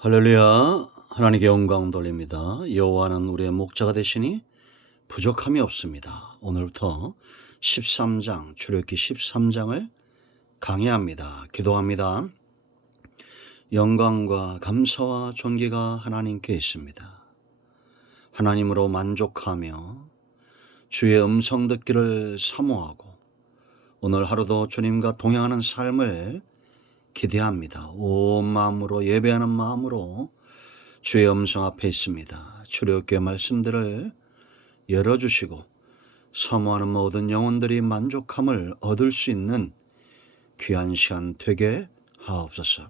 할렐루야. 하나님께 영광 돌립니다. 여호와는 우리의 목자가 되시니 부족함이 없습니다. 오늘부터 13장 출애굽기 13장을 강해합니다. 기도합니다. 영광과 감사와 존귀가 하나님께 있습니다. 하나님으로 만족하며 주의 음성 듣기를 사모하고 오늘 하루도 주님과 동행하는 삶을 기대합니다. 온 마음으로 예배하는 마음으로 주의 음성 앞에 있습니다. 출애굽기의 말씀들을 열어주시고 사모하는 모든 영혼들이 만족함을 얻을 수 있는 귀한 시간 되게 하옵소서.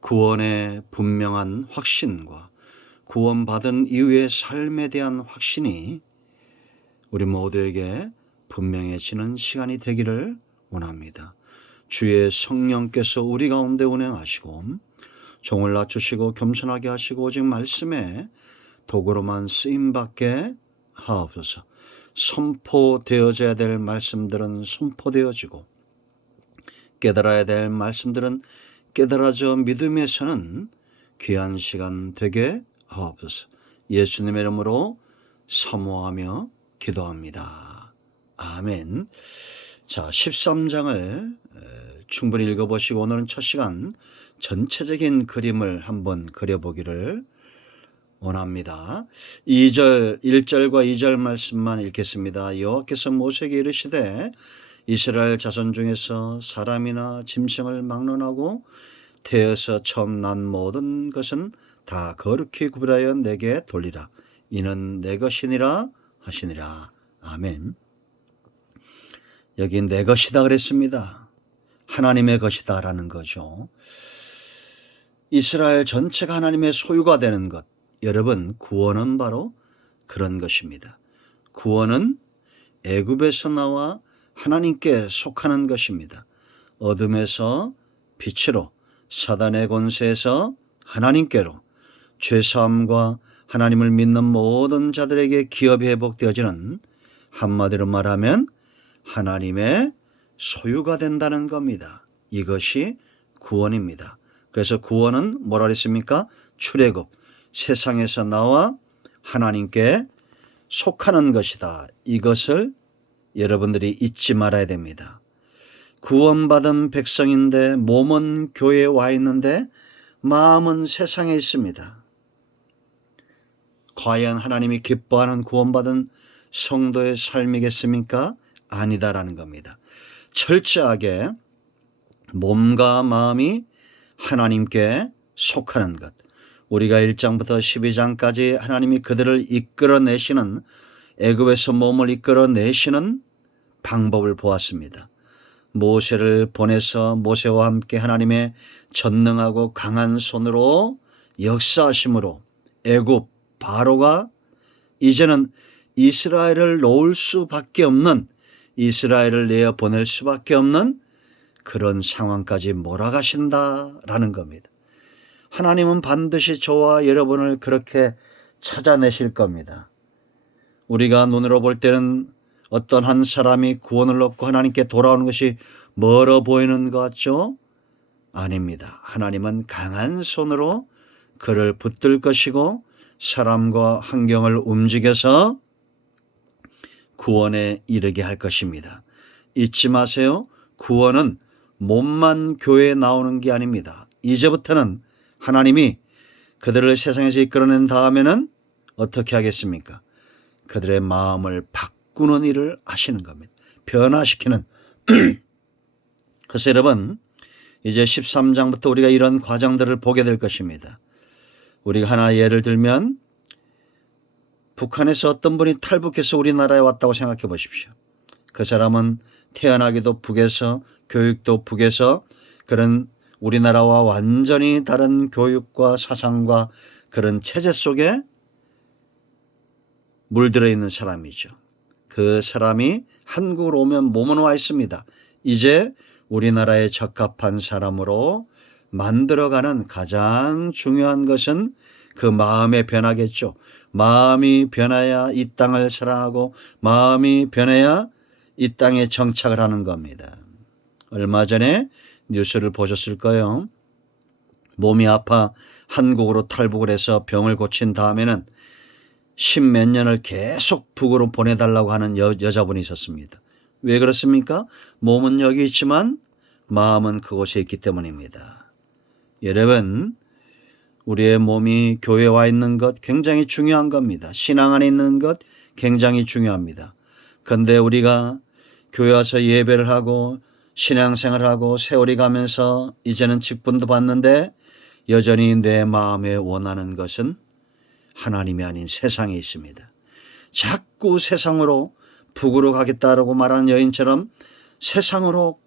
구원의 분명한 확신과 구원받은 이후의 삶에 대한 확신이 우리 모두에게 분명해지는 시간이 되기를 원합니다. 주의 성령께서 우리 가운데 운행하시고 종을 낮추시고 겸손하게 하시고 오직 말씀에 도구로만 쓰임받게 하옵소서. 선포되어져야 될 말씀들은 선포되어지고 깨달아야 될 말씀들은 깨달아져 믿음에서는 귀한 시간 되게 하옵소서. 예수님의 이름으로 사모하며 기도합니다. 아멘. 자, 13장을 충분히 읽어보시고 오늘은 첫 시간 전체적인 그림을 한번 그려보기를 원합니다. 1절과 2절 말씀만 읽겠습니다. 여호와께서 모세에게 이르시되 이스라엘 자손 중에서 사람이나 짐승을 막론하고 태어서 처음 난 모든 것은 다 거룩히 구별하여 내게 돌리라. 이는 내 것이니라 하시니라. 아멘. 여기 내 것이다 그랬습니다. 하나님의 것이다 라는 거죠. 이스라엘 전체가 하나님의 소유가 되는 것. 여러분, 구원은 바로 그런 것입니다. 구원은 애굽에서 나와 하나님께 속하는 것입니다. 어둠에서 빛으로, 사단의 권세에서 하나님께로, 죄사함과 하나님을 믿는 모든 자들에게 기업이 회복되어지는, 한마디로 말하면 하나님의 소유가 된다는 겁니다. 이것이 구원입니다. 그래서 구원은 뭐라 그랬습니까? 출애굽, 세상에서 나와 하나님께 속하는 것이다. 이것을 여러분들이 잊지 말아야 됩니다. 구원받은 백성인데 몸은 교회에 와 있는데 마음은 세상에 있습니다. 과연 하나님이 기뻐하는 구원받은 성도의 삶이겠습니까? 아니다라는 겁니다. 철저하게 몸과 마음이 하나님께 속하는 것. 우리가 1장부터 12장까지 하나님이 그들을 이끌어내시는, 애굽에서 몸을 이끌어내시는 방법을 보았습니다. 모세를 보내서 모세와 함께 하나님의 전능하고 강한 손으로 역사하심으로 애굽 바로가 이제는 이스라엘을 놓을 수밖에 없는, 이스라엘을 내어 보낼 수밖에 없는 그런 상황까지 몰아가신다라는 겁니다. 하나님은 반드시 저와 여러분을 그렇게 찾아내실 겁니다. 우리가 눈으로 볼 때는 어떤 한 사람이 구원을 얻고 하나님께 돌아오는 것이 멀어 보이는 것 같죠? 아닙니다. 하나님은 강한 손으로 그를 붙들 것이고 사람과 환경을 움직여서 구원에 이르게 할 것입니다. 잊지 마세요. 구원은 몸만 교회에 나오는 게 아닙니다. 이제부터는 하나님이 그들을 세상에서 이끌어낸 다음에는 어떻게 하겠습니까? 그들의 마음을 바꾸는 일을 하시는 겁니다. 변화시키는. 그래서 여러분, 이제 13장부터 우리가 이런 과정들을 보게 될 것입니다. 우리가 하나 예를 들면 북한에서 어떤 분이 탈북해서 우리나라에 왔다고 생각해 보십시오. 그 사람은 태어나기도 북에서, 교육도 북에서, 그런 우리나라와 완전히 다른 교육과 사상과 그런 체제 속에 물들어 있는 사람이죠. 그 사람이 한국으로 오면 몸은 와 있습니다. 이제 우리나라에 적합한 사람으로 만들어가는 가장 중요한 것은 그 마음의 변화겠죠. 마음이 변해야 이 땅을 사랑하고 마음이 변해야 이 땅에 정착을 하는 겁니다. 얼마 전에 뉴스를 보셨을 거예요. 몸이 아파 한국으로 탈북을 해서 병을 고친 다음에는 10몇 년을 계속 북으로 보내달라고 하는 여자분이 있었습니다. 왜 그렇습니까? 몸은 여기 있지만 마음은 그곳에 있기 때문입니다. 여러분, 우리의 몸이 교회에 와 있는 것 굉장히 중요한 겁니다. 신앙 안에 있는 것 굉장히 중요합니다. 그런데 우리가 교회 와서 예배를 하고 신앙생활을 하고 세월이 가면서 이제는 직분도 받는데 여전히 내 마음에 원하는 것은 하나님이 아닌 세상에 있습니다. 자꾸 세상으로 북으로 가겠다라고 말하는 여인처럼 세상으로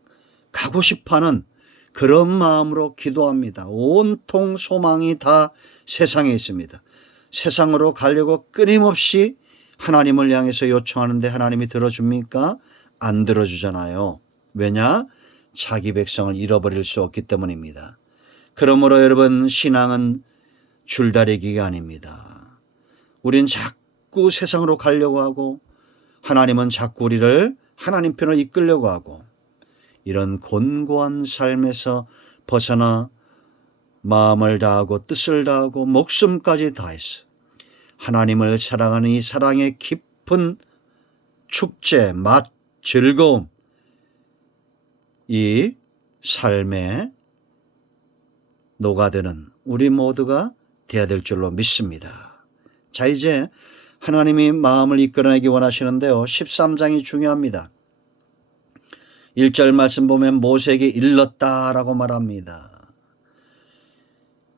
가고 싶어하는 그런 마음으로 기도합니다. 온통 소망이 다 세상에 있습니다. 세상으로 가려고 끊임없이 하나님을 향해서 요청하는데 하나님이 들어줍니까? 안 들어주잖아요. 왜냐? 자기 백성을 잃어버릴 수 없기 때문입니다. 그러므로 여러분, 신앙은 줄다리기가 아닙니다. 우린 자꾸 세상으로 가려고 하고 하나님은 자꾸 우리를 하나님 편으로 이끌려고 하고, 이런 곤고한 삶에서 벗어나 마음을 다하고 뜻을 다하고 목숨까지 다해서 하나님을 사랑하는 이 사랑의 깊은 축제, 맛, 즐거움, 이 삶에 녹아드는 우리 모두가 되어야 될 줄로 믿습니다. 자, 이제 하나님이 마음을 이끌어내기 원하시는데요. 13장이 중요합니다. 1절 말씀 보면 모세에게 일렀다라고 말합니다.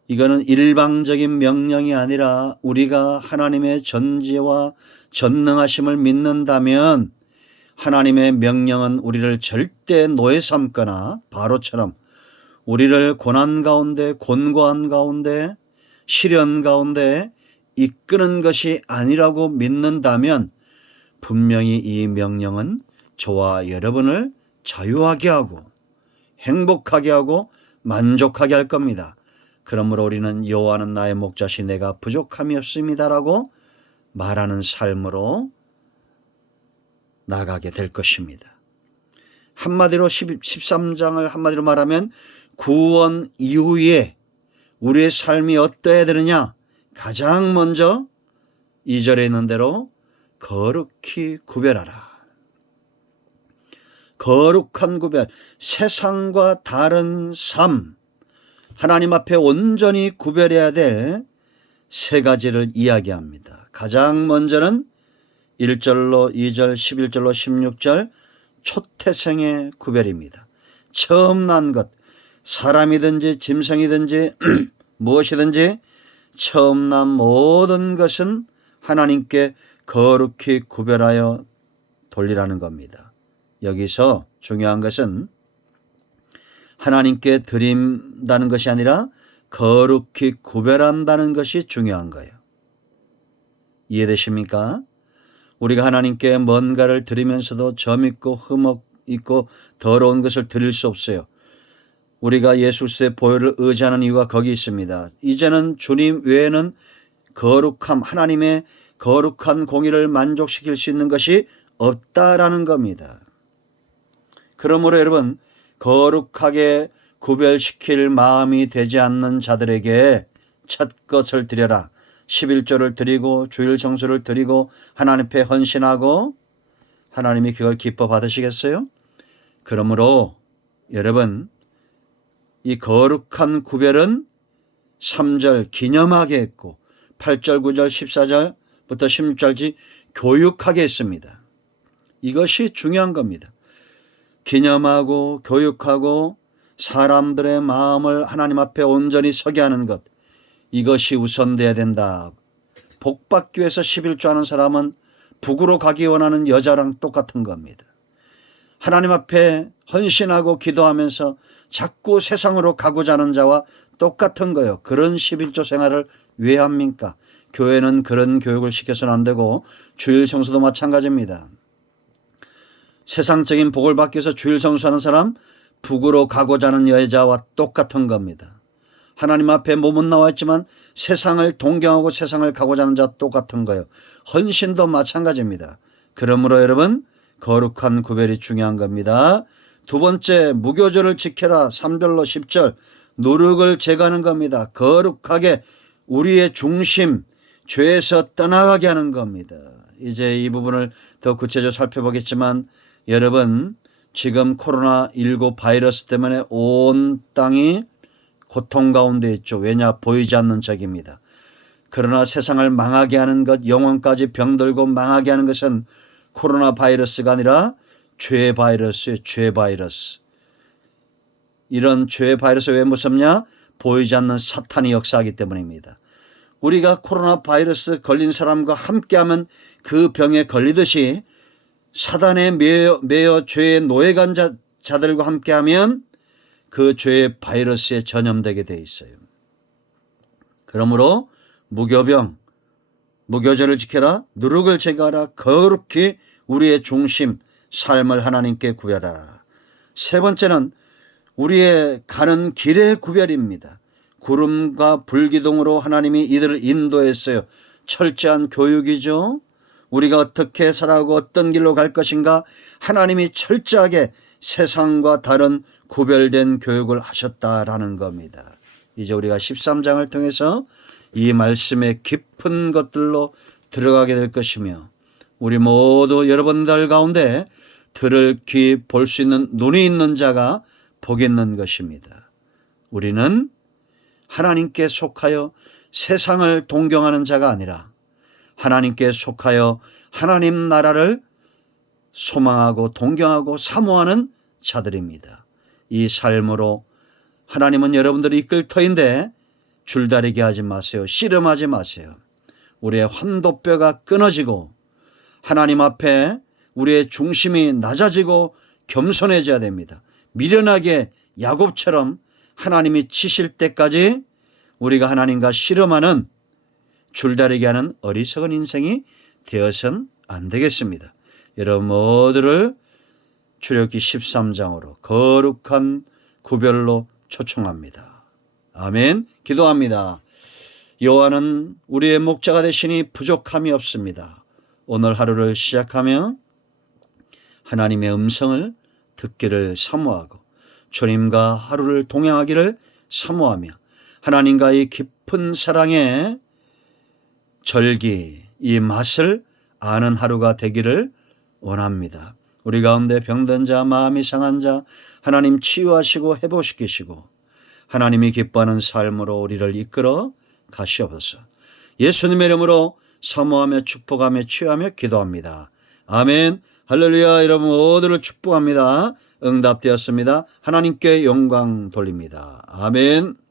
이거는 일방적인 명령이 아니라 우리가 하나님의 전지와 전능하심을 믿는다면 하나님의 명령은 우리를 절대 노예 삼거나 바로처럼 우리를 고난 가운데, 곤고한 가운데, 시련 가운데 이끄는 것이 아니라고 믿는다면 분명히 이 명령은 저와 여러분을 자유하게 하고 행복하게 하고 만족하게 할 겁니다. 그러므로 우리는 여호와는 나의 목자시 내가 부족함이 없습니다라고 말하는 삶으로 나가게 될 것입니다. 한마디로 13장을 한마디로 말하면 구원 이후에 우리의 삶이 어떠해야 되느냐? 가장 먼저 2절에 있는 대로 거룩히 구별하라. 거룩한 구별, 세상과 다른 삶, 하나님 앞에 온전히 구별해야 될 세 가지를 이야기합니다. 가장 먼저는 1절로 2절, 11절로 16절 초태생의 구별입니다. 처음 난 것, 사람이든지 짐승이든지 무엇이든지 처음 난 모든 것은 하나님께 거룩히 구별하여 돌리라는 겁니다. 여기서 중요한 것은 하나님께 드린다는 것이 아니라 거룩히 구별한다는 것이 중요한 거예요. 이해되십니까? 우리가 하나님께 뭔가를 드리면서도 점 있고 흠없 있고 더러운 것을 드릴 수 없어요. 우리가 예수 그리스도의 보혈을 의지하는 이유가 거기 있습니다. 이제는 주님 외에는 거룩함, 하나님의 거룩한 공의를 만족시킬 수 있는 것이 없다라는 겁니다. 그러므로 여러분, 거룩하게 구별시킬 마음이 되지 않는 자들에게 첫 것을 드려라. 11조를 드리고 주일 성수를 드리고 하나님 앞에 헌신하고 하나님이 그걸 기뻐 받으시겠어요? 그러므로 여러분, 이 거룩한 구별은 3절 기념하게 했고 8절, 9절, 14절부터 16절까지 교육하게 했습니다. 이것이 중요한 겁니다. 기념하고 교육하고 사람들의 마음을 하나님 앞에 온전히 서게 하는 것, 이것이 우선돼야 된다. 복받기 위해서 11조 하는 사람은 북으로 가기 원하는 여자랑 똑같은 겁니다. 하나님 앞에 헌신하고 기도하면서 자꾸 세상으로 가고자 하는 자와 똑같은 거예요. 그런 11조 생활을 왜 합니까? 교회는 그런 교육을 시켜서는 안 되고 주일 성수도 마찬가지입니다. 세상적인 복을 받기 위해서 주일 성수하는 사람, 북으로 가고자 하는 여자와 똑같은 겁니다. 하나님 앞에 몸은 나와 있지만 세상을 동경하고 세상을 가고자 하는 자 똑같은 거예요. 헌신도 마찬가지입니다. 그러므로 여러분, 거룩한 구별이 중요한 겁니다. 두 번째, 무교절을 지켜라. 3절로 10절 누룩을 제거하는 겁니다. 거룩하게 우리의 중심, 죄에서 떠나가게 하는 겁니다. 이제 이 부분을 더 구체적으로 살펴보겠지만 여러분, 지금 코로나19 바이러스 때문에 온 땅이 고통 가운데 있죠. 왜냐? 보이지 않는 적입니다. 그러나 세상을 망하게 하는 것, 영혼까지 병들고 망하게 하는 것은 코로나 바이러스가 아니라 죄 바이러스예요. 죄 바이러스. 이런 죄 바이러스 왜 무섭냐? 보이지 않는 사탄이 역사하기 때문입니다. 우리가 코로나 바이러스 걸린 사람과 함께하면 그 병에 걸리듯이 사단에 매여 죄의 노예간 자들과 함께하면 그 죄의 바이러스에 전염되게 돼 있어요. 그러므로 무교병, 무교절을 지켜라, 누룩을 제거하라, 거룩히 우리의 중심, 삶을 하나님께 구별하라. 세 번째는 우리의 가는 길의 구별입니다. 구름과 불기둥으로 하나님이 이들을 인도했어요. 철저한 교육이죠. 우리가 어떻게 살아가고 어떤 길로 갈 것인가 하나님이 철저하게 세상과 다른 구별된 교육을 하셨다라는 겁니다. 이제 우리가 13장을 통해서 이 말씀의 깊은 것들로 들어가게 될 것이며 우리 모두 여러분들 가운데 들을 귀 볼 수 있는 눈이 있는 자가 보겠는 것입니다. 우리는 하나님께 속하여 세상을 동경하는 자가 아니라 하나님께 속하여 하나님 나라를 소망하고 동경하고 사모하는 자들입니다. 이 삶으로 하나님은 여러분들을 이끌 터인데 줄다리기 하지 마세요. 씨름하지 마세요. 우리의 환도뼈가 끊어지고 하나님 앞에 우리의 중심이 낮아지고 겸손해져야 됩니다. 미련하게 야곱처럼 하나님이 치실 때까지 우리가 하나님과 씨름하는 줄다리기 하는 어리석은 인생이 되어서는 안 되겠습니다. 여러분 모두를 출애굽기 13장으로 거룩한 구별로 초청합니다. 아멘. 기도합니다. 여호와는 우리의 목자가 되시니 부족함이 없습니다. 오늘 하루를 시작하며 하나님의 음성을 듣기를 사모하고 주님과 하루를 동행하기를 사모하며 하나님과의 깊은 사랑의 절기, 이 맛을 아는 하루가 되기를 원합니다. 우리 가운데 병든 자, 마음이 상한 자 하나님 치유하시고 회복시키시고 하나님이 기뻐하는 삶으로 우리를 이끌어 가시옵소서. 예수님의 이름으로 사모하며 축복하며 치유하며 기도합니다. 아멘. 할렐루야. 여러분 모두를 축복합니다. 응답되었습니다. 하나님께 영광 돌립니다. 아멘.